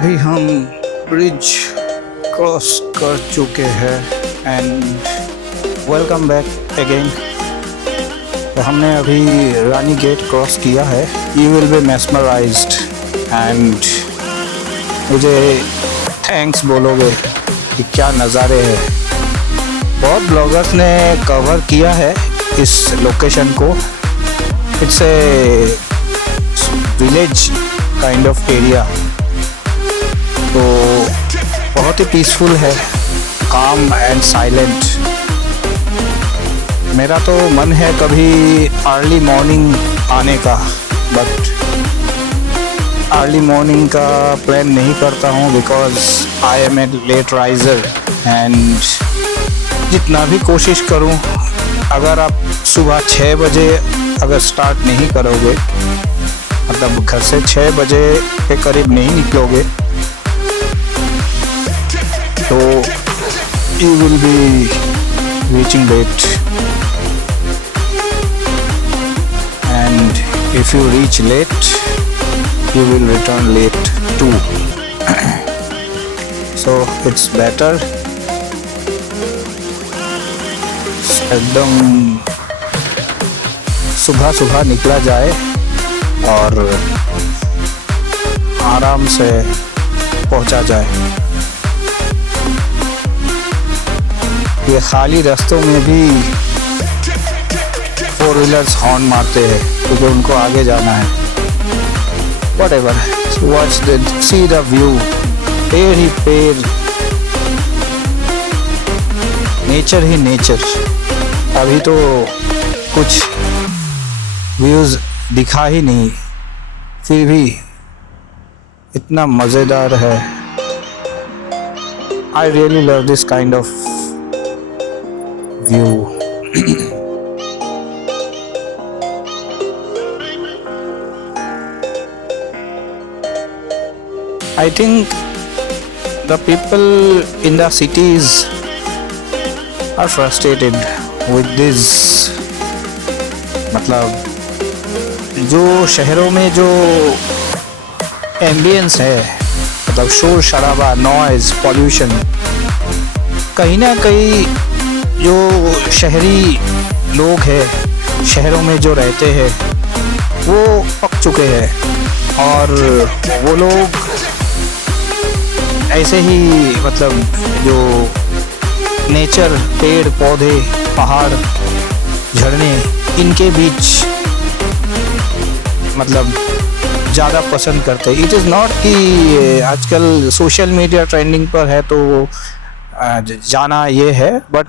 अभी हम bridge cross कर चुके हैं एंड वेलकम बैक अगेन। तो हमने अभी रानी गेट क्रॉस किया है। You will be mesmerised and मुझे थैंक्स बोलोगे कि क्या नज़ारे हैं। बहुत ब्लॉगर्स ने कवर किया है इस लोकेशन को। It's a village kind of area, तो बहुत ही पीसफुल है, काम एंड साइलेंट। मेरा तो मन है कभी अर्ली मॉर्निंग आने का, बट अर्ली मॉर्निंग का प्लान नहीं करता हूँ because I am a late riser. And जितना भी कोशिश करूँ, अगर आप सुबह 6 बजे अगर स्टार्ट नहीं करोगे, मतलब घर से 6 बजे के करीब नहीं निकलोगे, तो you will be reaching late, and if you reach late you will return late too. So it's better एकदम सुबह सुबह निकला जाए और आराम से पहुंचा जाए। ये खाली रास्तों में भी 4 व्हीलर्स हॉर्न मारते हैं क्योंकि उनको आगे जाना है। Whatever, see the view, पेड़ ही पेड़, नेचर ही नेचर। अभी तो कुछ व्यूज दिखा ही नहीं, फिर भी इतना मज़ेदार है। I really love this kind of view. I think the people in the cities are frustrated with this, मतलब जो शहरों में जो एम्बियंस है, मतलब शोर शराबा, नॉइज़, पॉल्यूशन, कहीं ना कहीं जो शहरी लोग हैं, शहरों में जो रहते हैं, वो पक चुके हैं। और वो लोग ऐसे ही, मतलब जो नेचर, पेड़ पौधे, पहाड़, झरने, इनके बीच मतलब ज़्यादा पसंद करते हैं। इट इज़ नॉट कि आजकल सोशल मीडिया ट्रेंडिंग पर है तो जाना ये है, बट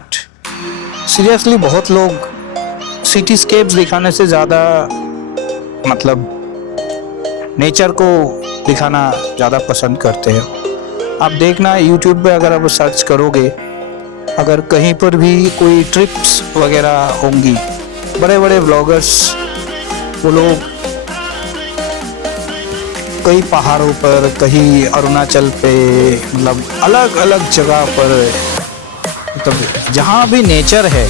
सीरियसली बहुत लोग सिटीस्केप्स दिखाने से ज़्यादा मतलब नेचर को दिखाना ज़्यादा पसंद करते हैं। आप देखना यूट्यूब पे अगर आप सर्च करोगे, अगर कहीं पर भी कोई ट्रिप्स वगैरह होंगी, बड़े बड़े ब्लॉगर्स, वो लोग कई पहाड़ों पर, कहीं अरुणाचल पे, मतलब अलग अलग जगह पर, मतलब जहाँ भी नेचर है,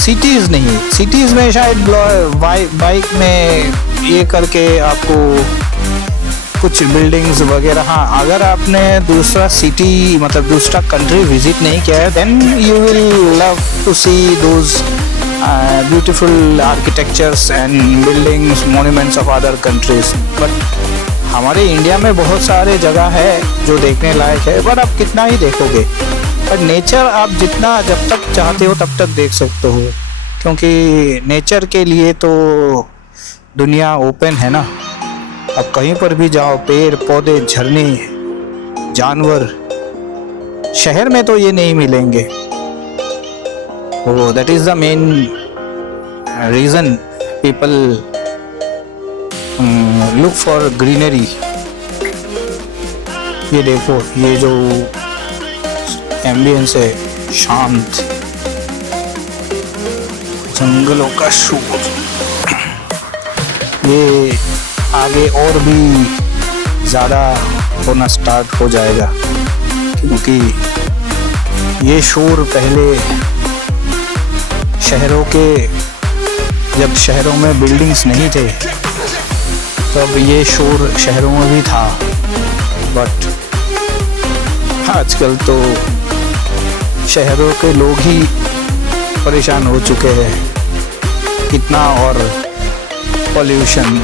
सिटीज़ नहीं। सिटीज़ में शायद बाइक में ये करके आपको कुछ बिल्डिंग्स वगैरह, हाँ, अगर आपने दूसरा सिटी, मतलब दूसरा कंट्री विजिट नहीं किया है, then you will love to see those beautiful architectures and buildings, monuments of other countries. But हमारे इंडिया में बहुत सारे जगह है जो देखने लायक है, बट आप कितना ही देखोगे। पर नेचर आप जितना, जब तक चाहते हो तब तक देख सकते हो, क्योंकि नेचर के लिए तो दुनिया ओपन है ना। अब कहीं पर भी जाओ, पेड़ पौधे, झरने, जानवर, शहर में तो ये नहीं मिलेंगे। तो that is the main reason people look for greenery. ये देखो, ये जो एम्बियंस है, शांत, जंगलों का शोर, ये आगे और भी ज़्यादा होना स्टार्ट हो जाएगा, क्योंकि ये शोर पहले शहरों के, जब शहरों में बिल्डिंग्स नहीं थे, तब ये शोर शहरों में भी था। बट आजकल तो शहरों के लोग ही परेशान हो चुके हैं, कितना और पॉल्यूशन।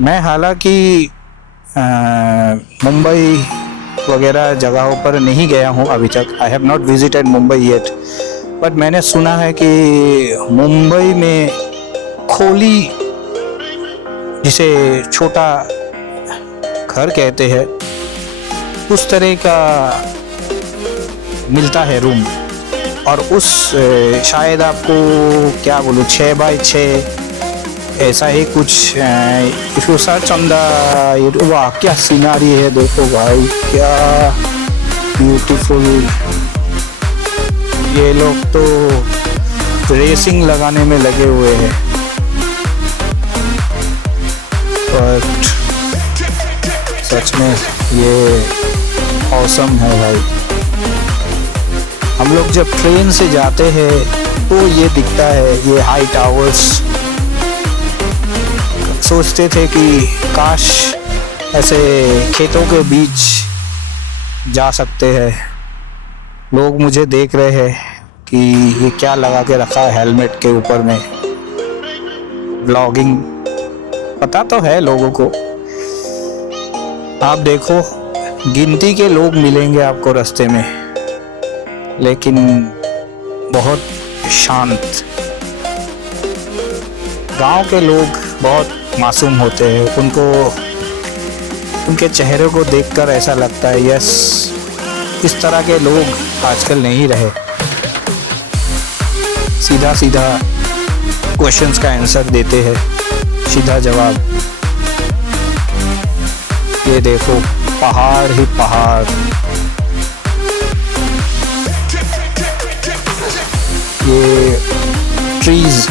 मैं हालांकि मुंबई वगैरह जगहों पर नहीं गया हूँ अभी तक। I have not visited Mumbai yet, but मैंने सुना है कि मुंबई में खोली, जिसे छोटा घर कहते हैं, उस तरह का मिलता है रूम। और उस शायद आपको क्या बोलूँ, 6x6 ऐसा ही कुछ। If you search on the, वाह क्या सीनरी है, देखो भाई क्या ब्यूटीफुल। ये लोग तो रेसिंग लगाने में लगे हुए हैं, बट सच में ये ऑसम है भाई। हम लोग जब ट्रेन से जाते हैं तो ये दिखता है, ये हाई टावर्स। सोचते थे कि काश ऐसे खेतों के बीच जा सकते हैं। लोग मुझे देख रहे हैं कि ये क्या लगा के रखा है हेलमेट के ऊपर में, ब्लॉगिंग। पता तो है लोगों को। आप देखो, गिनती के लोग मिलेंगे आपको रास्ते में, लेकिन बहुत शांत। गांव के लोग बहुत मासूम होते हैं, उनको उनके चेहरे को देखकर ऐसा लगता है यस, इस तरह के लोग आजकल नहीं रहे। सीधा सीधा क्वेश्चंस का आंसर देते हैं, सीधा जवाब। ये देखो पहाड़ ही पहाड़, ये ट्रीज,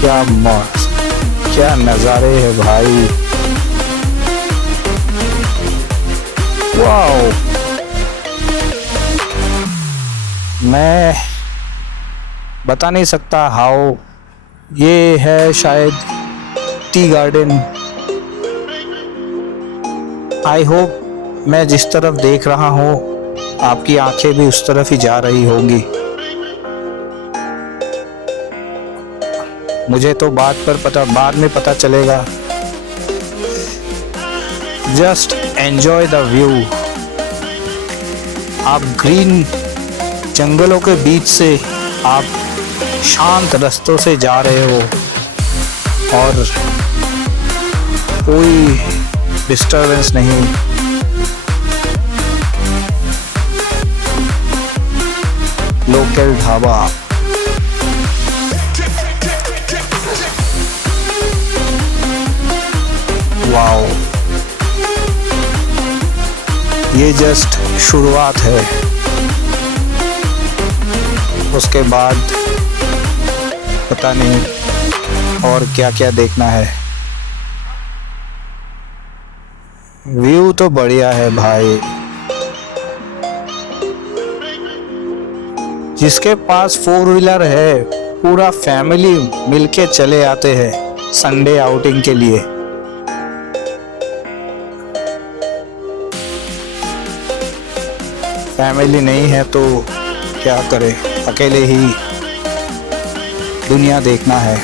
क्या मस्त, क्या नज़ारे हैं भाई। वाओ, मैं बता नहीं सकता हाउ। ये है शायद टी गार्डन। आई होप मैं जिस तरफ देख रहा हूँ आपकी आंखें भी उस तरफ ही जा रही होंगी। मुझे तो बाद में पता चलेगा। Just enjoy the view. आप ग्रीन जंगलों के बीच से आप शांत रास्तों से जा रहे हो और कोई डिस्टरबेंस नहीं। लोकल ढाबा, वाओ, ये जस्ट शुरुआत है। उसके बाद पता नहीं और क्या क्या देखना है। व्यू तो बढ़िया है भाई। जिसके पास 4 व्हीलर है, पूरा फैमिली मिलके चले आते हैं संडे आउटिंग के लिए। फैमिली नहीं है तो क्या करे, अकेले ही दुनिया देखना है।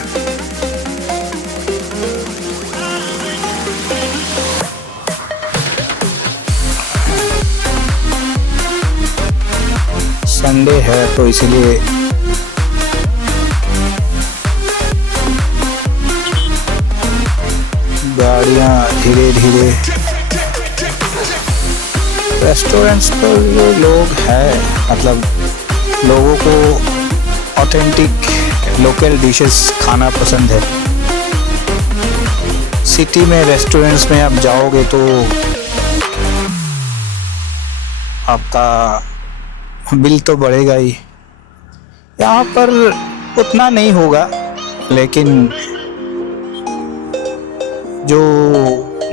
संडे है तो इसलिए गाड़ियां धीरे धीरे। रेस्टोरेंट्स पर जो लोग हैं, मतलब लोगों को ऑथेंटिक लोकल डिशेस खाना पसंद है। सिटी में रेस्टोरेंट्स में आप जाओगे तो आपका बिल तो बढ़ेगा ही। यहाँ पर उतना नहीं होगा, लेकिन जो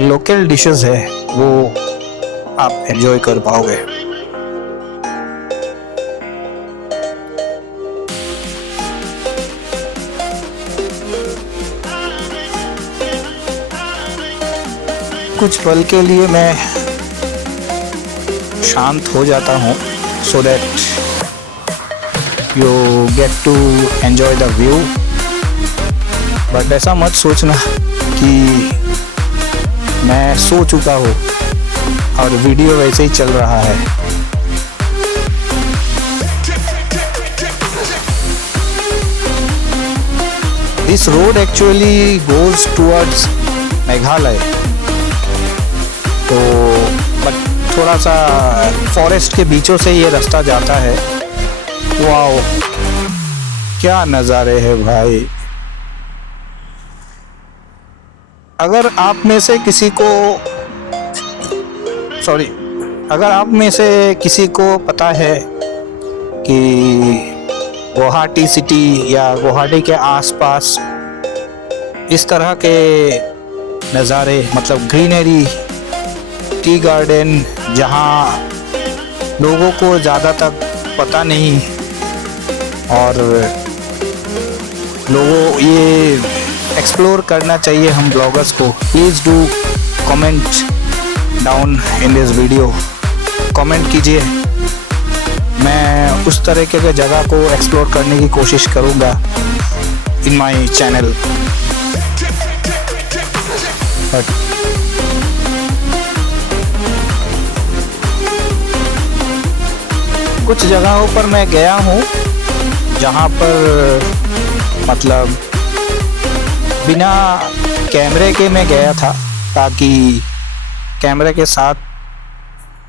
लोकल डिशेस है वो आप एंजॉय कर पाओगे। कुछ पल के लिए मैं शांत हो जाता हूँ, so that you get to enjoy the view. But ऐसा मत सोचना कि मैं सो चुका हूँ और वीडियो वैसे ही चल रहा है। This road actually goes towards Meghalaya, तो बट थोड़ा सा फॉरेस्ट के बीचों से ये रास्ता जाता है। वाओ, क्या नज़ारे हैं भाई। अगर आप में से किसी को पता है कि गुवाहाटी सिटी या गुवाहाटी के आसपास इस तरह के नज़ारे, मतलब ग्रीनरी, टी गार्डन, जहाँ लोगों को ज़्यादा तक पता नहीं और लोगों ये एक्सप्लोर करना चाहिए हम ब्लॉगर्स को, please do comment down in this video. Comment कीजिए, मैं उस तरह के जगह को एक्सप्लोर करने की कोशिश करूँगा इन माय चैनल। बट कुछ जगहों पर मैं गया हूँ जहाँ पर मतलब बिना कैमरे के मैं गया था, ताकि कैमरे के साथ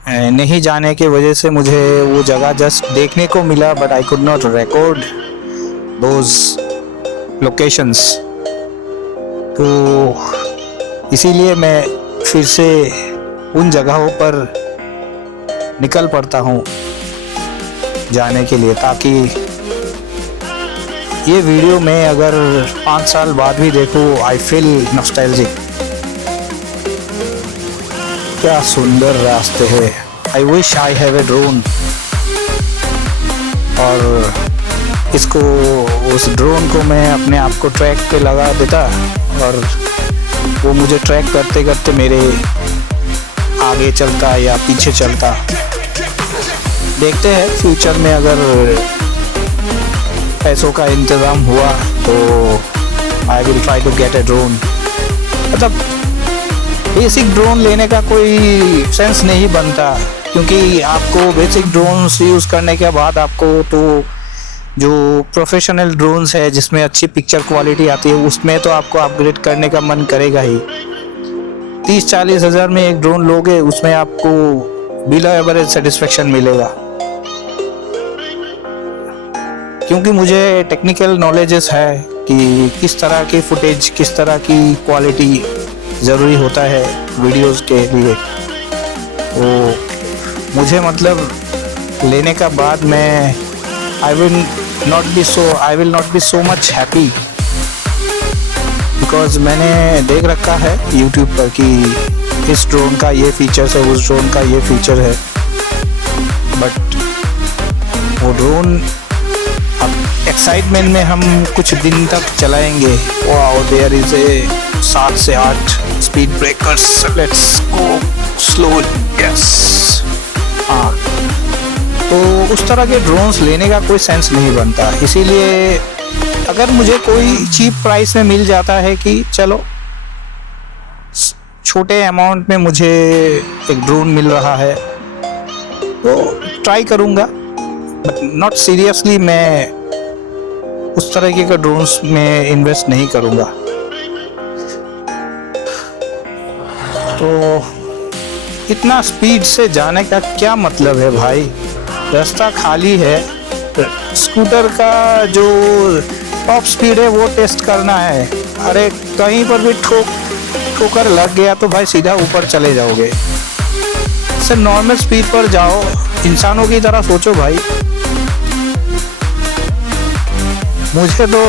नहीं जाने की वजह से मुझे वो जगह जस्ट देखने को मिला, but I could not record those locations. तो इसीलिए मैं फिर से उन जगहों पर निकल पड़ता हूँ जाने के लिए, ताकि ये वीडियो मैं अगर 5 साल बाद भी देखूँ, आई फील नॉस्टैल्जिक। क्या सुंदर रास्ते हैं। I wish I have a drone, और इसको, उस ड्रोन को मैं अपने आप को ट्रैक पे लगा देता और वो मुझे ट्रैक करते करते मेरे आगे चलता या पीछे चलता। देखते हैं फ्यूचर में अगर पैसों का इंतज़ाम हुआ तो I will try to get a drone. मतलब बेसिक ड्रोन लेने का कोई सेंस नहीं बनता, क्योंकि आपको बेसिक ड्रोन्स यूज़ करने के बाद आपको तो जो प्रोफेशनल ड्रोन्स है जिसमें अच्छी पिक्चर क्वालिटी आती है, उसमें तो आपको अपग्रेड करने का मन करेगा ही। 30-40 हज़ार में एक ड्रोन लोगे, उसमें आपको बिलो एवरेज सेटिस्फेक्शन मिलेगा। क्योंकि मुझे टेक्निकल नॉलेजेस है कि किस तरह की फुटेज, किस तरह की क्वालिटी ज़रूरी होता है वीडियोस के लिए। तो मुझे मतलब लेने का बाद मैं I will not be so much happy, because मैंने देख रखा है यूट्यूब पर कि इस ड्रोन का ये फीचर्स है, उस ड्रोन का ये फीचर है, बट वो ड्रोन अब एक्साइटमेंट में हम कुछ दिन तक चलाएंगे। वाओ, देयर इज ए 7 से 8 speed breakers, let's go slow, yes. हाँ, तो उस तरह के ड्रोन्स लेने का कोई सेंस नहीं बनता। इसीलिए अगर मुझे कोई चीप प्राइस में मिल जाता है कि चलो छोटे अमाउंट में मुझे एक ड्रोन मिल रहा है, तो ट्राई करूँगा, बट नॉट सीरियसली मैं उस तरह के ड्रोन्स में इन्वेस्ट नहीं करूँगा। तो इतना स्पीड से जाने का क्या मतलब है भाई? रास्ता खाली है, स्कूटर का जो टॉप स्पीड है वो टेस्ट करना है। अरे कहीं पर भी ठोकर लग गया तो भाई सीधा ऊपर चले जाओगे। सिर्फ नॉर्मल स्पीड पर जाओ, इंसानों की तरह सोचो भाई। मुझे तो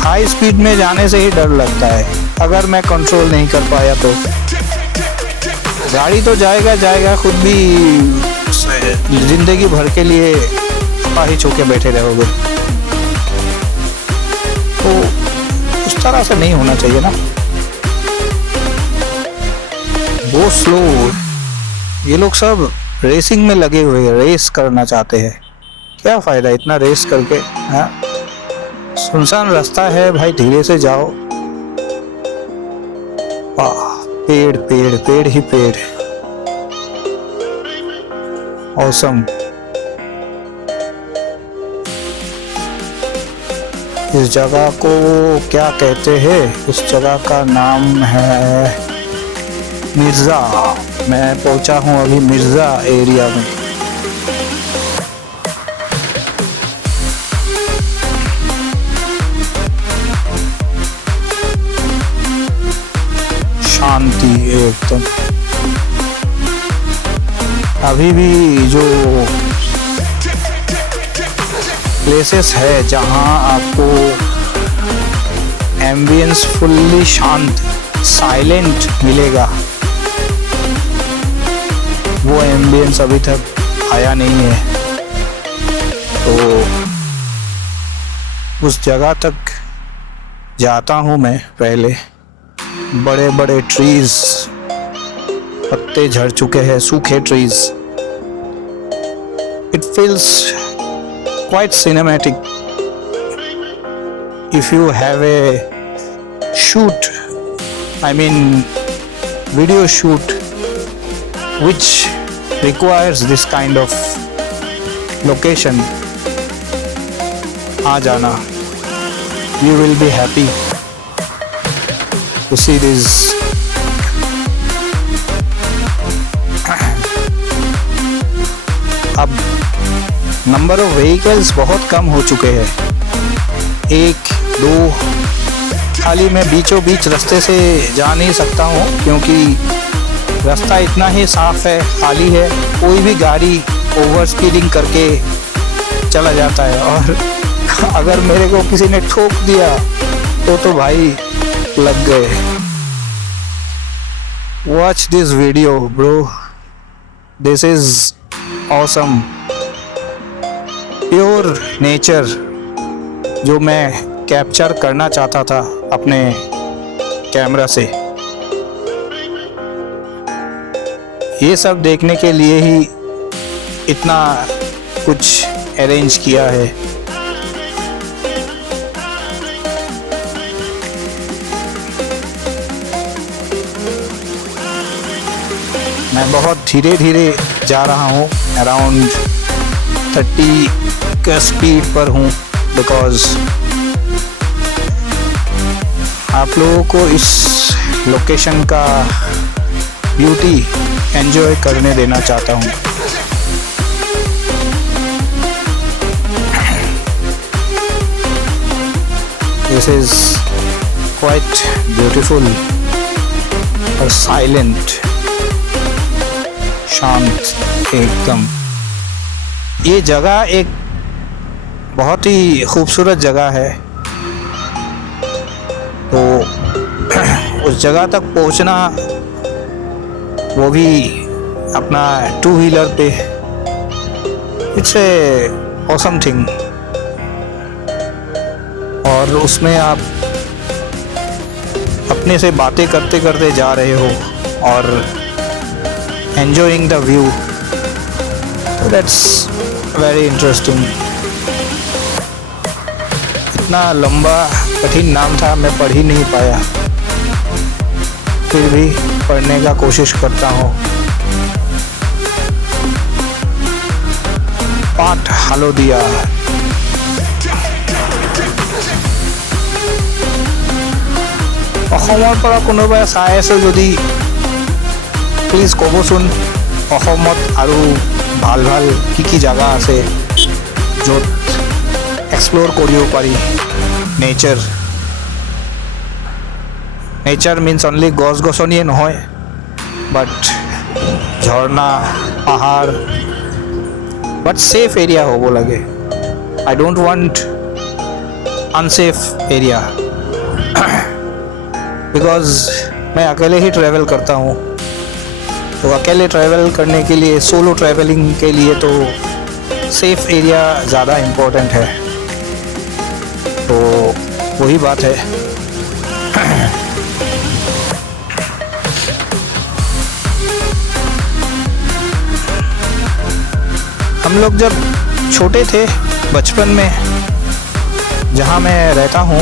हाई स्पीड में जाने से ही डर लगता है, अगर मैं कंट्रोल नहीं कर पाया तो। गाड़ी तो जाएगा, खुद भी जिंदगी भर के लिए अपाहिज होके बैठे रहोगे। तो उस तरह से नहीं होना चाहिए ना। Go slow. ये लोग सब रेसिंग में लगे हुए हैं, रेस करना चाहते हैं। क्या फायदा इतना रेस करके? हाँ, सुनसान रास्ता है भाई, धीरे से जाओ। वाह, पेड़ पेड़ पेड़ ही पेड़। ऑसम। इस जगह को क्या कहते हैं? इस जगह का नाम है मिर्जा। मैं पहुंचा हूं अभी मिर्जा एरिया में। शांति एकदम। अभी भी जो प्लेसेस है जहां आपको एम्बियंस फुल्ली शांत, साइलेंट मिलेगा, वो एम्बियंस अभी तक आया नहीं है। तो उस जगह तक जाता हूँ मैं पहले। बड़े बड़े ट्रीज, पत्ते झड़ चुके हैं, सूखे trees. It feels quite cinematic. If you have a shoot, I mean video shoot, which requires this kind of location, आ जाना. You will be happy to see this. अब नंबर ऑफ व्हीकल्स बहुत कम हो चुके हैं। एक दो, खाली मैं बीचों बीच रास्ते से जा नहीं सकता हूँ क्योंकि रास्ता इतना ही साफ है, खाली है। कोई भी गाड़ी ओवर स्पीडिंग करके चला जाता है और अगर मेरे को किसी ने ठोक दिया तो भाई लग गए। Watch this video bro, this is awesome. Pure nature जो मैं कैप्चर करना चाहता था अपने कैमरा से, ये सब देखने के लिए ही इतना कुछ अरेंज किया है। मैं बहुत धीरे धीरे जा रहा हूँ, अराउंड 30 का स्पीड पर हूँ, बिकॉज आप लोगों को इस लोकेशन का ब्यूटी एंजॉय करने देना चाहता हूँ। दिस इज क्वाइट ब्यूटीफुल और साइलेंट, शांत एकदम। ये जगह एक बहुत ही खूबसूरत जगह है। तो उस जगह तक पहुंचना, वो भी अपना 2 व्हीलर पे, इट्स ए ऑसम थिंग। और उसमें आप अपने से बातें करते करते जा रहे हो और enjoying the view. That's very interesting. इतना लंबा कठिन नाम था, मैं पढ़ ही नहीं पाया, फिर भी पढ़ने का कोशिश करता हूँ। पाठ हालोदिया। অসমৰ পৰা কোনোবাই চাই আছে যদি প্লিজ ক'বচোন, অসমত আৰু ভাল ভাল কি জাগা আছে য'ত এক্সপ্লোৰ কৰিব পাৰি নেচাৰ। নেচাৰ মিনছ অনলি গছ গছনিয়ে নহয়, বাট ঝৰ্ণা, পাহাৰ, বাট ছেফ এৰিয়া হ'ব লাগে। I don't want unsafe area, because मैं अकेले ही ट्रैवल करता हूँ। तो अकेले ट्रैवल करने के लिए, सोलो ट्रैवलिंग के लिए तो सेफ एरिया ज़्यादा इम्पोर्टेंट है। तो वही बात है। हम लोग जब छोटे थे बचपन में, जहाँ मैं रहता हूँ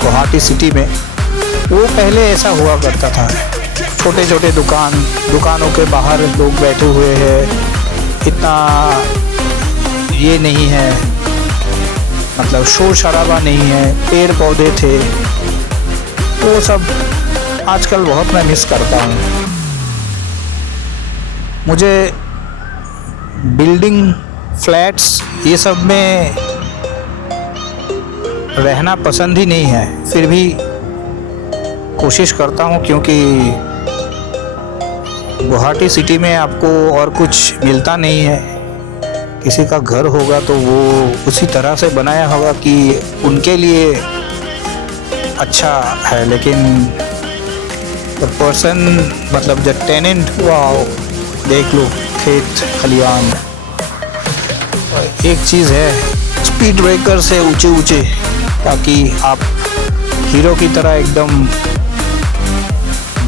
गुवाहाटी सिटी में, वो पहले ऐसा हुआ करता था। छोटे छोटे दुकानों के बाहर लोग बैठे हुए हैं, इतना ये नहीं है, मतलब शोर शराबा नहीं है, पेड़ पौधे थे, वो सब आजकल बहुत मैं मिस करता हूँ। मुझे बिल्डिंग, फ्लैट्स, ये सब में रहना पसंद ही नहीं है, फिर भी कोशिश करता हूँ, क्योंकि गुवाहाटी सिटी में आपको और कुछ मिलता नहीं है। किसी का घर होगा तो वो उसी तरह से बनाया होगा कि उनके लिए अच्छा है, लेकिन द पर्सन, मतलब द टेनेंट, वाओ देख लो खेत खलियान। एक चीज़ है, स्पीड ब्रेकर से ऊंचे ऊंचे, ताकि आप हीरो की तरह एकदम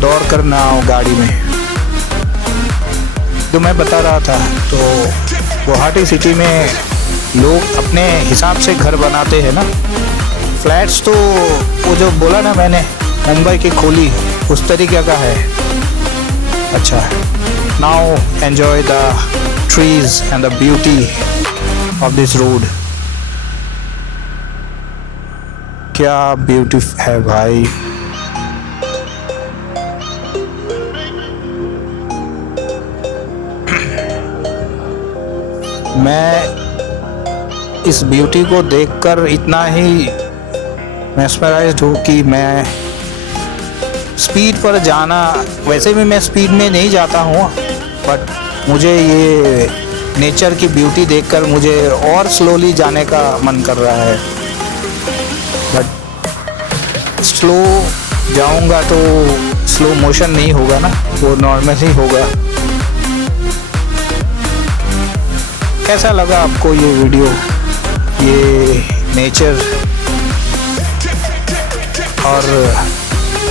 दौड़ कर ना आओ गाड़ी में। जो मैं बता रहा था, तो गुवाहाटी सिटी में लोग अपने हिसाब से घर बनाते हैं ना। फ्लैट्स तो वो जो बोला ना मैंने, मुंबई की खोली, उस तरीके का है। अच्छा, now enjoy the trees and the beauty of this road. क्या ब्यूटी है भाई। मैं इस ब्यूटी को देखकर इतना ही मेस्मराइज्ड हूँ कि मैं स्पीड पर जाना, वैसे भी मैं स्पीड में नहीं जाता हूँ, बट मुझे ये नेचर की ब्यूटी देखकर मुझे और स्लोली जाने का मन कर रहा है। बट स्लो जाऊँगा तो स्लो मोशन नहीं होगा ना, वो नॉर्मल ही होगा। कैसा लगा आपको ये वीडियो, ये नेचर? और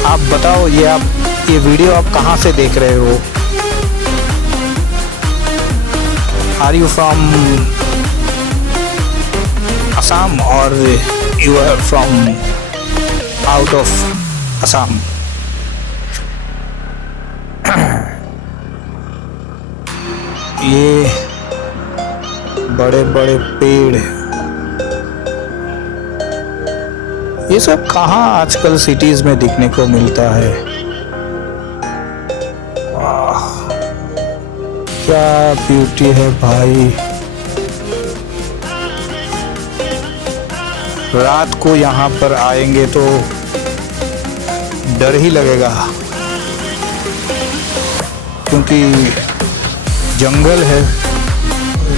आप बताओ, ये वीडियो आप कहाँ से देख रहे हो? आर यू फ्रॉम असम और you are from out of Assam? ये बड़े बड़े पेड़, ये सब कहाँ आजकल सिटीज में दिखने को मिलता है। वाह, क्या ब्यूटी है भाई। रात को यहाँ पर आएंगे तो डर ही लगेगा, क्योंकि जंगल है।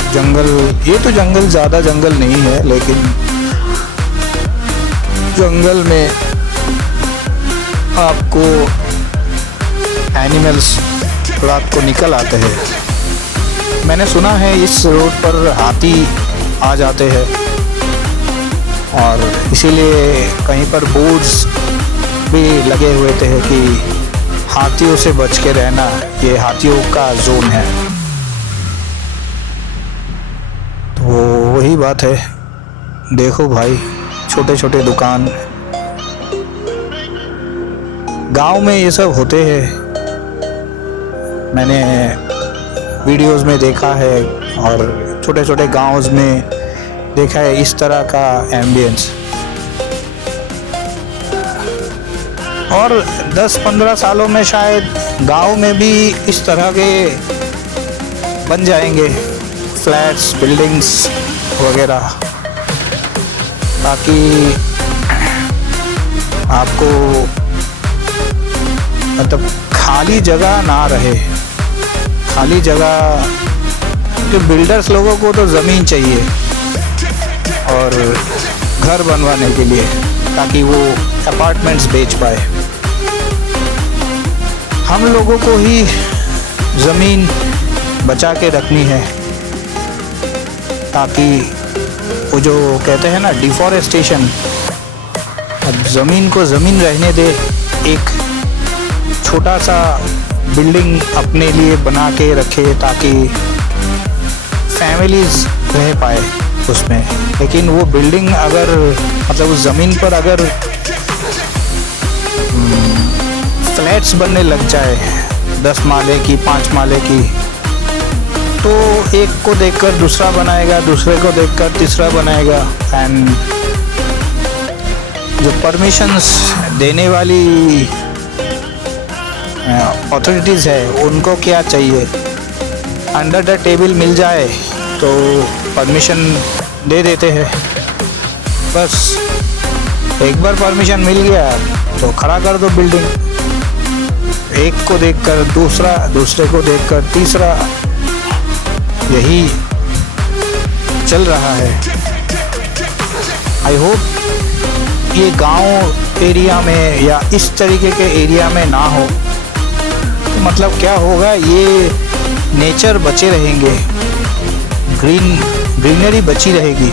जंगल, ये तो जंगल ज़्यादा जंगल नहीं है, लेकिन जंगल में आपको एनिमल्स रात को निकल आते हैं। मैंने सुना है इस रोड पर हाथी आ जाते हैं, और इसीलिए कहीं पर बोर्ड्स भी लगे हुए थे कि हाथियों से बच के रहना, ये हाथियों का जोन है। तो वही बात है, देखो भाई, छोटे छोटे दुकान। गांव में ये सब होते हैं, मैंने वीडियोस में देखा है, और छोटे छोटे गांव्स में देखा है इस तरह का एम्बियंस। और 10-15 सालों में शायद गांव में भी इस तरह के बन जाएंगे फ्लैट्स, बिल्डिंग्स वगैरह, ताकि आपको मतलब खाली जगह ना रहे। खाली जगह, क्योंकि बिल्डर्स लोगों को तो ज़मीन चाहिए और घर बनवाने के लिए, ताकि वो अपार्टमेंट्स बेच पाए। हम लोगों को ही ज़मीन बचा के रखनी है, ताकि वो जो कहते हैं ना डिफॉरेस्टेशन, अब ज़मीन को ज़मीन रहने दे। एक छोटा सा बिल्डिंग अपने लिए बना के रखे, ताकि फैमिलीज रह पाए उसमें। लेकिन वो बिल्डिंग अगर मतलब उस ज़मीन पर अगर फ्लैट्स बनने लग जाए 10 माले की 5 माले की, तो एक को देखकर दूसरा बनाएगा, दूसरे को देखकर तीसरा बनाएगा। एंड जो परमिशंस देने वाली अथॉरिटीज़ है उनको क्या चाहिए, अंडर द टेबल मिल जाए तो परमिशन दे देते हैं। बस एक बार परमिशन मिल गया तो खड़ा कर दो बिल्डिंग, एक को देखकर दूसरा, दूसरे को देखकर तीसरा, यही चल रहा है। आई होप ये गांव एरिया में या इस तरीके के एरिया में ना हो। तो मतलब क्या होगा, ये नेचर बचे रहेंगे, ग्रीनरी बची रहेगी।